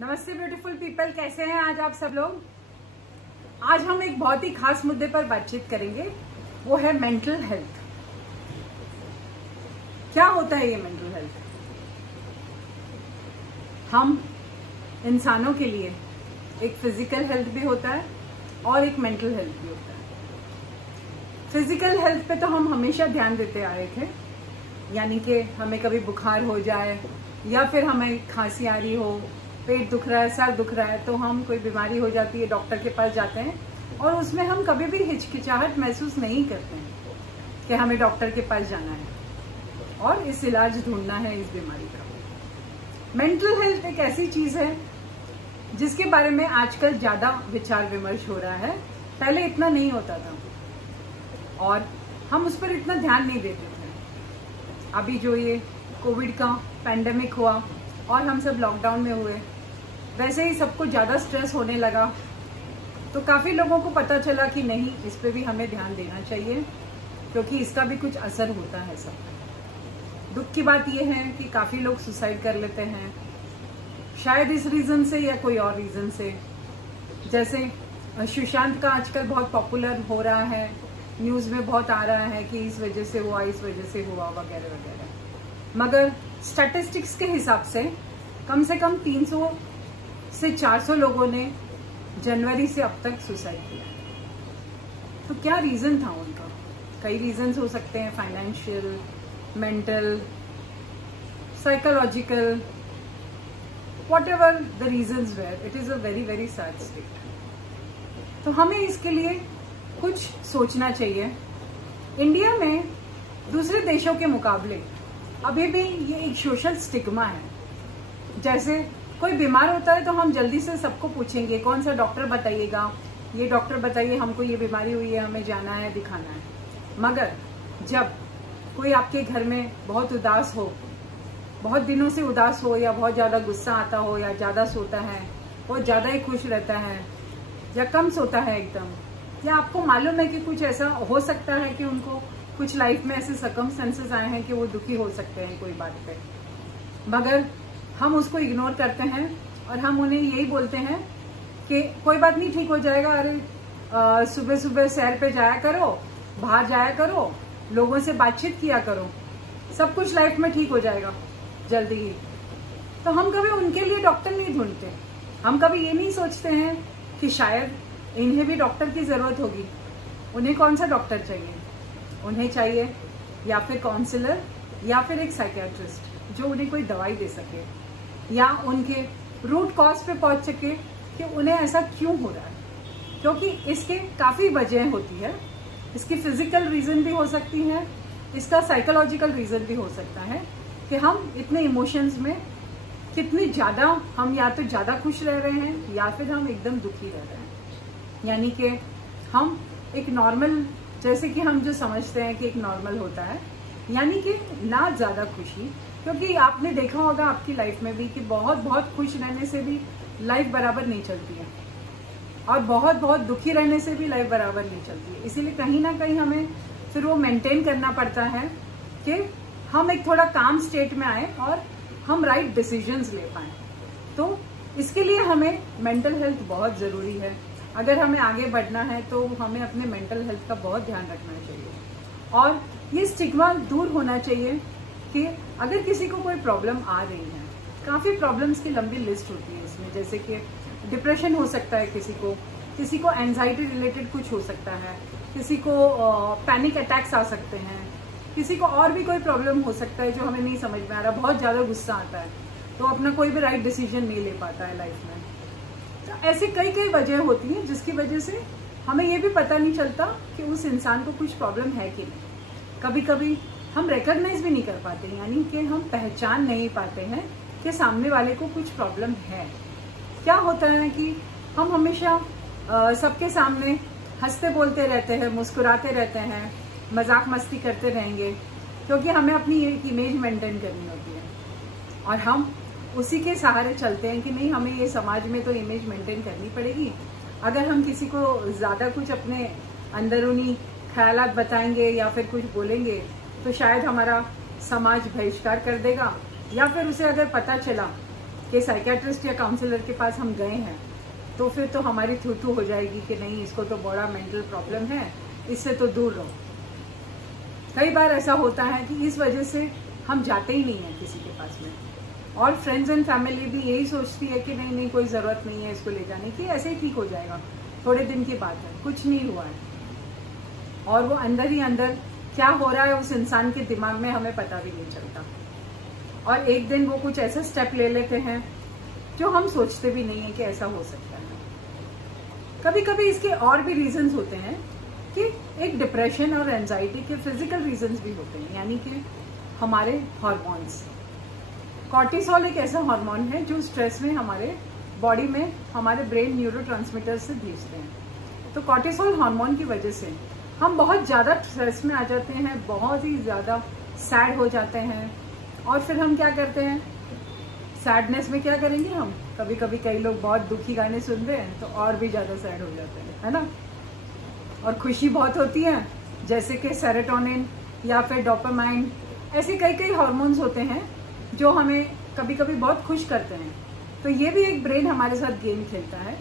नमस्ते beautiful people, कैसे हैं आज आप सब लोग। आज हम एक बहुत ही खास मुद्दे पर बातचीत करेंगे, वो है मेंटल हेल्थ। क्या होता है ये मेंटल हेल्थ? हम इंसानों के लिए एक फिजिकल हेल्थ भी होता है और एक मेंटल हेल्थ भी होता है। फिजिकल हेल्थ पे तो हम हमेशा ध्यान देते आए थे, यानी कि हमें कभी बुखार हो जाए या फिर हमें खांसी आ रही हो, पेट दुख रहा है, सर दुख रहा है, तो हम कोई बीमारी हो जाती है, डॉक्टर के पास जाते हैं और उसमें हम कभी भी हिचकिचाहट महसूस नहीं करते हैं कि हमें डॉक्टर के पास जाना है और इस इलाज ढूंढना है इस बीमारी का। मेंटल हेल्थ एक ऐसी चीज है जिसके बारे में आजकल ज्यादा विचार विमर्श हो रहा है। पहले इतना नहीं होता था और हम उस पर इतना ध्यान नहीं देते थे। अभी जो ये कोविड का पैंडेमिक हुआ और हम सब लॉकडाउन में हुए, वैसे ही सबको ज्यादा स्ट्रेस होने लगा, तो काफी लोगों को पता चला कि नहीं, इस पे भी हमें ध्यान देना चाहिए क्योंकि इसका भी कुछ असर होता है सब पे। दुख की बात यह है कि काफी लोग सुसाइड कर लेते हैं, शायद इस रीजन से या कोई और रीजन से। जैसे सुशांत का आजकल बहुत पॉपुलर हो रहा है, न्यूज में बहुत आ रहा है कि इस वजह से हुआ, इस वजह से हुआ, वगैरह वगैरह। मगर स्टैटिस्टिक्स के हिसाब से कम 300 से 400 लोगों ने जनवरी से अब तक सुसाइड किया। तो क्या रीजन था उनका? कई रीजंस हो सकते हैं, financial, mental, psychological, whatever the reasons were, it is a very very sad state। तो हमें इसके लिए कुछ सोचना चाहिए। इंडिया में दूसरे देशों के मुकाबले अभी भी ये एक सोशल स्टिग्मा है। जैसे कोई बीमार होता है तो हम जल्दी से सबको पूछेंगे कौन सा डॉक्टर बताइएगा, ये डॉक्टर बताइए, हमको ये बीमारी हुई है, हमें जाना है, दिखाना है। मगर जब कोई आपके घर में बहुत उदास हो, बहुत दिनों से उदास हो, या बहुत ज्यादा गुस्सा आता हो, या ज्यादा सोता है, बहुत ज्यादा ही खुश रहता है, या कम सोता है एकदम, या आपको मालूम है कि कुछ ऐसा हो सकता है कि उनको कुछ लाइफ में ऐसे सर्कमस्टेंसेस आए हैं कि वो दुखी हो सकते हैं कोई बात पे, मगर हम उसको इग्नोर करते हैं और हम उन्हें यही बोलते हैं कि कोई बात नहीं, ठीक हो जाएगा, अरे सुबह सुबह सैर पे जाया करो, बाहर जाया करो, लोगों से बातचीत किया करो, सब कुछ लाइफ में ठीक हो जाएगा जल्दी ही। तो हम कभी उनके लिए डॉक्टर नहीं ढूंढते। हम कभी ये नहीं सोचते हैं कि शायद इन्हें भी डॉक्टर की जरूरत होगी। उन्हें कौन सा डॉक्टर चाहिए? उन्हें चाहिए या फिर काउंसलर या फिर एक साइकियाट्रिस्ट जो उन्हें कोई दवाई दे सके या उनके रूट कॉज पे पहुंच सके कि उन्हें ऐसा क्यों हो रहा है। क्योंकि इसके काफी वजह होती है। इसकी फिजिकल रीजन भी हो सकती है, इसका साइकोलॉजिकल रीजन भी हो सकता है कि हम इतने इमोशंस में कितनी ज्यादा, हम या तो ज्यादा खुश रह रहे हैं या फिर हम एकदम दुखी रह रहे हैं। यानी कि हम एक नॉर्मल, जैसे कि हम जो समझते हैं कि एक नॉर्मल होता है, यानी कि ना ज्यादा खुशी। क्योंकि आपने देखा होगा आपकी लाइफ में भी कि बहुत बहुत खुश रहने से भी लाइफ बराबर नहीं चलती है और बहुत बहुत दुखी रहने से भी लाइफ बराबर नहीं चलती है। इसीलिए कहीं ना कहीं हमें फिर वो मेंटेन करना पड़ता है कि हम एक थोड़ा काम स्टेट में आए और हम राइट डिसीजंस ले पाए। तो इसके लिए हमें मेंटल हेल्थ बहुत जरूरी है। अगर हमें आगे बढ़ना है तो हमें अपने मेंटल हेल्थ का बहुत ध्यान रखना चाहिए और ये स्टिग्मा दूर होना चाहिए कि अगर किसी को कोई प्रॉब्लम आ रही है, काफी प्रॉब्लम्स की लंबी लिस्ट होती है इसमें, जैसे कि डिप्रेशन हो सकता है किसी को एंजाइटी रिलेटेड कुछ हो सकता है, किसी को पैनिक अटैक्स आ सकते हैं, किसी को और भी कोई प्रॉब्लम हो सकता है जो हमें नहीं समझ में आ रहा, बहुत ज्यादा गुस्सा आता है तो अपना कोई भी राइट डिसीजन नहीं ले पाता है लाइफ में। तो ऐसी कई वजह होती हैं जिसकी वजह से हमें ये भी पता नहीं चलता कि उस इंसान को कुछ प्रॉब्लम है कि नहीं। कभी कभी हम रिकॉग्नाइज भी नहीं कर पाते, यानी कि हम पहचान नहीं पाते हैं कि सामने वाले को कुछ प्रॉब्लम है। क्या होता है कि हम हमेशा सबके सामने हंसते बोलते रहते हैं, मुस्कुराते रहते हैं, मजाक मस्ती करते रहेंगे क्योंकि हमें अपनी एक इमेज मेंटेन करनी होती है और हम उसी के सहारे चलते हैं कि नहीं, हमें ये समाज में तो इमेज मेंटेन करनी पड़ेगी। अगर हम किसी को ज्यादा कुछ अपने अंदरूनी ख्यालात बताएंगे या फिर कुछ बोलेंगे तो शायद हमारा समाज बहिष्कार कर देगा, या फिर उसे अगर पता चला कि साइकियाट्रिस्ट या काउंसलर के पास हम गए हैं तो फिर तो हमारी थू हो जाएगी कि नहीं, इसको तो बड़ा मेंटल प्रॉब्लम है, इससे तो दूर रहो। कई बार ऐसा होता है कि इस वजह से हम जाते ही नहीं है किसी के पास में, और फ्रेंड्स एंड फैमिली भी यही सोचती है कि नहीं नहीं कोई ज़रूरत नहीं है इसको ले जाने की, ऐसे ही ठीक हो जाएगा, थोड़े दिन की बात है, कुछ नहीं हुआ है। और वो अंदर ही अंदर क्या हो रहा है उस इंसान के दिमाग में हमें पता भी नहीं चलता, और एक दिन वो कुछ ऐसा स्टेप ले लेते हैं जो हम सोचते भी नहीं है कि ऐसा हो सकता है। कभी कभी इसके और भी रीजंस होते हैं कि एक डिप्रेशन और एंजाइटी के फिजिकल रीजंस भी होते हैं, यानी कि हमारे हार्मोन्स। कॉर्टिसोल एक ऐसा हार्मोन है जो स्ट्रेस में हमारे बॉडी में हमारे ब्रेन न्यूरोट्रांसमीटर्स से भेजते हैं। तो कॉर्टिसोल हार्मोन की वजह से हम बहुत ज़्यादा स्ट्रेस में आ जाते हैं, बहुत ही ज़्यादा सैड हो जाते हैं, और फिर हम क्या करते हैं, सैडनेस में क्या करेंगे हम, कभी कभी कई लोग बहुत दुखी गाने सुनते हैं तो और भी ज़्यादा सैड हो जाते हैं, है ना। और खुशी बहुत होती है, जैसे कि सेरोटोनिन या फिर डोपामाइन, ऐसे कई कई हार्मोन्स होते हैं जो हमें कभी कभी बहुत खुश करते हैं। तो ये भी एक ब्रेन हमारे साथ गेम खेलता है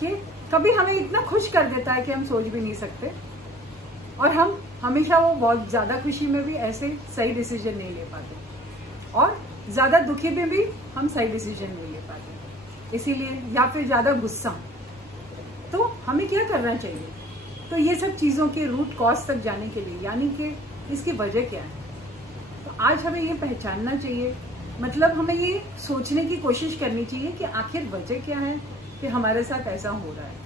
कि कभी हमें इतना खुश कर देता है कि हम सोच भी नहीं सकते, और हम हमेशा वो बहुत ज़्यादा खुशी में भी ऐसे सही डिसीजन नहीं ले पाते, और ज़्यादा दुखी में भी हम सही डिसीजन नहीं ले पाते। इसीलिए, या फिर ज़्यादा गुस्सा, तो हमें क्या करना चाहिए, तो ये सब चीज़ों के रूट कॉज तक जाने के लिए, यानी कि इसकी वजह क्या है, तो आज हमें ये पहचानना चाहिए। मतलब हमें ये सोचने की कोशिश करनी चाहिए कि आखिर वजह क्या है कि हमारे साथ ऐसा हो रहा है।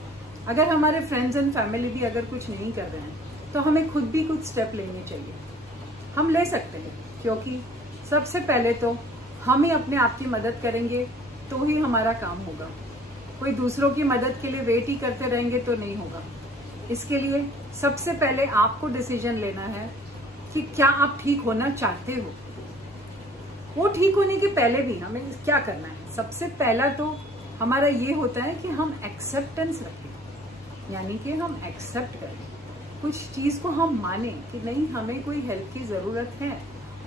अगर हमारे फ्रेंड्स एंड फैमिली भी अगर कुछ नहीं कर रहे हैं तो हमें खुद भी कुछ स्टेप लेने चाहिए। हम ले सकते हैं, क्योंकि सबसे पहले तो हम ही अपने आप की मदद करेंगे तो ही हमारा काम होगा। कोई दूसरों की मदद के लिए वेट ही करते रहेंगे तो नहीं होगा। इसके लिए सबसे पहले आपको डिसीजन लेना है कि क्या आप ठीक होना चाहते हो। वो ठीक होने के पहले भी हमें क्या करना है, सबसे पहला तो हमारा ये होता है कि हम एक्सेप्टेंस रखें, यानी कि हम एक्सेप्ट करें, कुछ चीज को हम माने कि नहीं, हमें कोई हेल्प की जरूरत है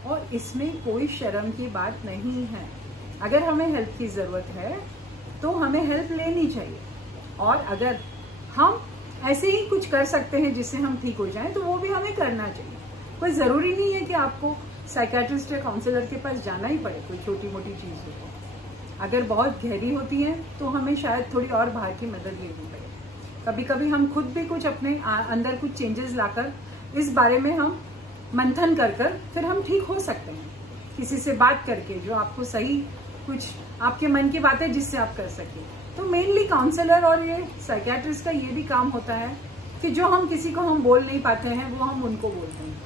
और इसमें कोई शर्म की बात नहीं है। अगर हमें हेल्प की जरूरत है तो हमें हेल्प लेनी चाहिए, और अगर हम ऐसे ही कुछ कर सकते हैं जिससे हम ठीक हो जाएं तो वो भी हमें करना चाहिए। कोई जरूरी नहीं है कि आपको साइकियाट्रिस्ट या काउंसलर के पास जाना ही पड़े कोई छोटी मोटी चीज हो। अगर बहुत गहरी होती है तो हमें शायद थोड़ी और बाहर की मदद लेनी पड़े। कभी कभी हम खुद भी कुछ अपने अंदर कुछ चेंजेस लाकर इस बारे में हम मंथन कर फिर हम ठीक हो सकते हैं, किसी से बात करके जो आपको सही कुछ आपके मन की बातें जिससे आप कर सके। तो मेनली काउंसलर और ये साइकियाट्रिस्ट का ये भी काम होता है कि जो हम किसी को हम बोल नहीं पाते हैं वो हम उनको बोलते हैं,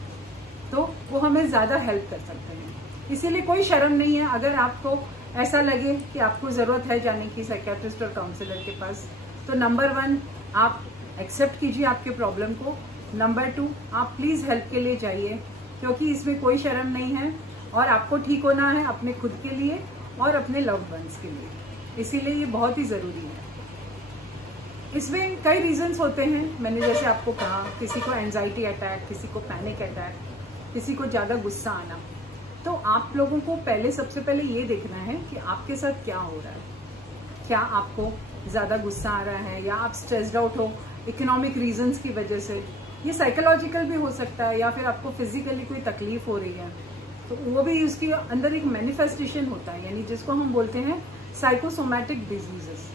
तो वो हमें ज्यादा हेल्प कर सकते हैं। इसीलिए कोई शर्म नहीं है, अगर आपको ऐसा लगे कि आपको जरूरत है जाने की साइकियाट्रिस्ट और काउंसलर के पास, तो नंबर 1 आप एक्सेप्ट कीजिए आपके प्रॉब्लम को। नंबर 2 आप प्लीज हेल्प के लिए जाइए, क्योंकि इसमें कोई शर्म नहीं है और आपको ठीक होना है अपने खुद के लिए और अपने लव्ड वंस के लिए, इसीलिए ये बहुत ही जरूरी है। इसमें कई रीजंस होते हैं, मैंने जैसे आपको कहा, किसी को एंजाइटी अटैक, किसी को पैनिक अटैक, किसी को ज्यादा गुस्सा आना। तो आप लोगों को पहले सबसे पहले ये देखना है कि आपके साथ क्या हो रहा है। क्या आपको ज्यादा गुस्सा आ रहा है, या आप स्ट्रेस्ड आउट हो इकोनॉमिक रीजंस की वजह से, ये साइकोलॉजिकल भी हो सकता है, या फिर आपको फिजिकली कोई तकलीफ हो रही है, तो वो भी उसके अंदर एक मैनिफेस्टेशन होता है, यानी जिसको हम बोलते हैं साइकोसोमैटिक डिजीजेस।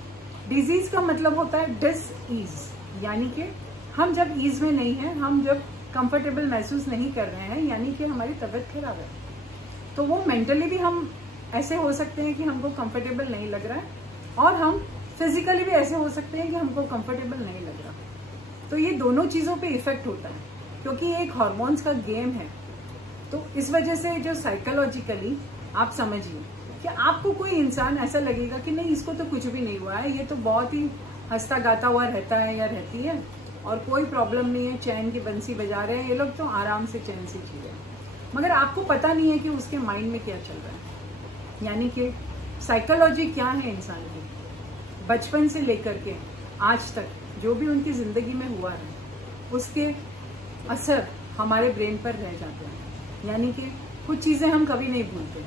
डिजीज का मतलब होता है डिस ईज, यानी कि हम जब ईज में नहीं है, हम जब कंफर्टेबल महसूस नहीं कर रहे हैं, यानी कि हमारी तबीयत खराब है। तो वो मेंटली भी हम ऐसे हो सकते हैं कि हमको कंफर्टेबल नहीं लग रहा है, और हम फिजिकली भी ऐसे हो सकते हैं कि हमको कंफर्टेबल नहीं लग रहा। तो ये दोनों चीजों पे इफेक्ट होता है, क्योंकि ये एक हार्मोन्स का गेम है। तो इस वजह से जो साइकोलॉजिकली आप समझिए कि आपको कोई इंसान ऐसा लगेगा कि नहीं, इसको तो कुछ भी नहीं हुआ है, ये तो बहुत ही हंसता गाता हुआ रहता है या रहती है, और कोई प्रॉब्लम नहीं है, चैन की बंसी बजा रहे हैं ये लोग, तो आराम से चैन से जी रहे हैं। मगर आपको पता नहीं है कि उसके माइंड में क्या चल रहा है, यानी कि साइकोलॉजी क्या है इंसान की। बचपन से लेकर के आज तक जो भी उनकी जिंदगी में हुआ है, उसके असर हमारे ब्रेन पर रह जाते हैं, यानी कि कुछ चीजें हम कभी नहीं भूलते।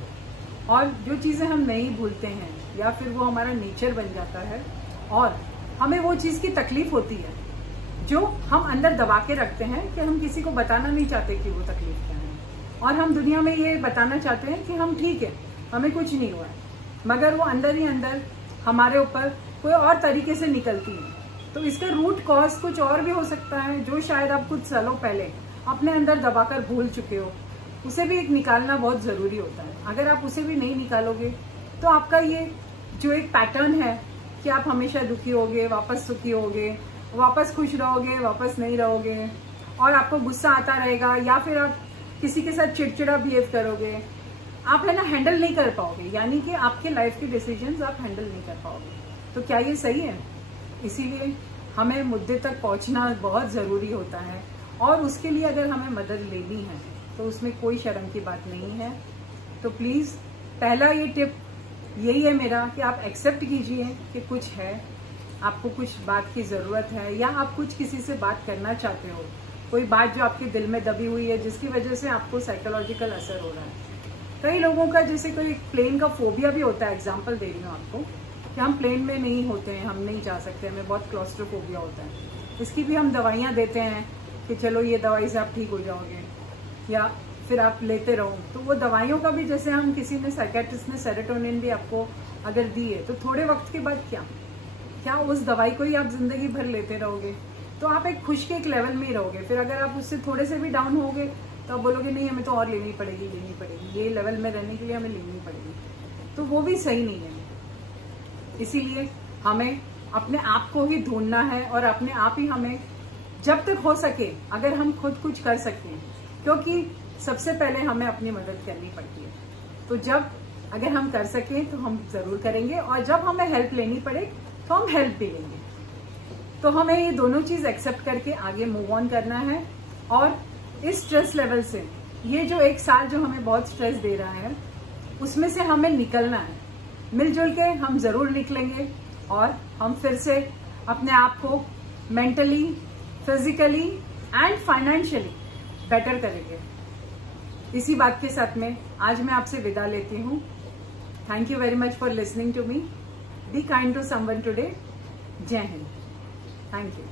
और जो चीज़ें हम नहीं भूलते हैं या फिर वो हमारा नेचर बन जाता है और हमें वो चीज़ की तकलीफ होती है जो हम अंदर दबा के रखते हैं कि हम किसी को बताना नहीं चाहते कि वो तकलीफ क्या है, और हम दुनिया में ये बताना चाहते हैं कि हम ठीक है, हमें कुछ नहीं हुआ है, मगर वो अंदर ही अंदर हमारे ऊपर कोई और तरीके से निकलती है। तो इसका रूट कॉज कुछ और भी हो सकता है जो शायद आप कुछ सालों पहले अपने अंदर दबाकर भूल चुके हो। उसे भी एक निकालना बहुत ज़रूरी होता है। अगर आप उसे भी नहीं निकालोगे तो आपका ये जो एक पैटर्न है कि आप हमेशा दुखी होगे, वापस सुखी होगे, वापस खुश रहोगे, वापस नहीं रहोगे, और आपको गुस्सा आता रहेगा, या फिर आप किसी के साथ चिड़चिड़ा बिहेव करोगे, आप है ना हैंडल नहीं कर पाओगे, यानी कि आपके लाइफ के डिसीजंस आप हैंडल नहीं कर पाओगे। तो क्या ये सही है? इसीलिए हमें मुद्दे तक पहुंचना बहुत ज़रूरी होता है, और उसके लिए अगर हमें मदद लेनी है तो उसमें कोई शर्म की बात नहीं है। तो प्लीज़ पहला ये टिप यही है मेरा कि आप एक्सेप्ट कीजिए कि कुछ है, आपको कुछ बात की ज़रूरत है, या आप कुछ किसी से बात करना चाहते हो, कोई बात जो आपके दिल में दबी हुई है जिसकी वजह से आपको साइकोलॉजिकल असर हो रहा है। कई लोगों का जैसे कोई प्लेन का फोबिया भी होता है, एग्जाम्पल दे रही हूँ आपको, कि हम प्लेन में नहीं होते हैं, हम नहीं जा सकते, हमें बहुत क्लॉस्ट्रोफोबिया होता है। इसकी भी हम दवाइयाँ देते हैं कि चलो ये दवाई से आप ठीक हो जाओगे, या फिर आप लेते रहो। तो वो दवाइयों का भी जैसे हम किसी ने साइकेट्रिस्ट ने सेरोटोनिन भी आपको अगर दी है तो थोड़े वक्त के बाद क्या उस दवाई को ही आप जिंदगी भर लेते रहोगे? तो आप एक खुश के एक लेवल में ही रहोगे। फिर अगर आप उससे थोड़े से भी डाउन होगे तो आप बोलोगे नहीं हमें तो और लेनी पड़ेगी, ये लेवल में रहने के लिए हमें लेनी पड़ेगी। तो वो भी सही नहीं है। इसीलिए हमें अपने आप को ही ढूंढना है, और अपने आप ही हमें जब तक हो सके अगर हम खुद कुछ कर सकते हैं, क्योंकि सबसे पहले हमें अपनी मदद करनी पड़ती है। तो जब अगर हम कर सकें तो हम जरूर करेंगे, और जब हमें हेल्प लेनी पड़े तो हम हेल्प भी लेंगे। तो हमें ये दोनों चीज एक्सेप्ट करके आगे मूव ऑन करना है, और इस स्ट्रेस लेवल से, ये जो एक साल जो हमें बहुत स्ट्रेस दे रहा है उसमें से हमें निकलना है। मिलजुल के हम जरूर निकलेंगे, और हम फिर से अपने आप को mentally, physically and financially better करेंगे। इसी बात के साथ में आज मैं आपसे विदा लेती हूँ। Thank you very much for listening to me. Be kind to someone today. जय हिंद। Thank you.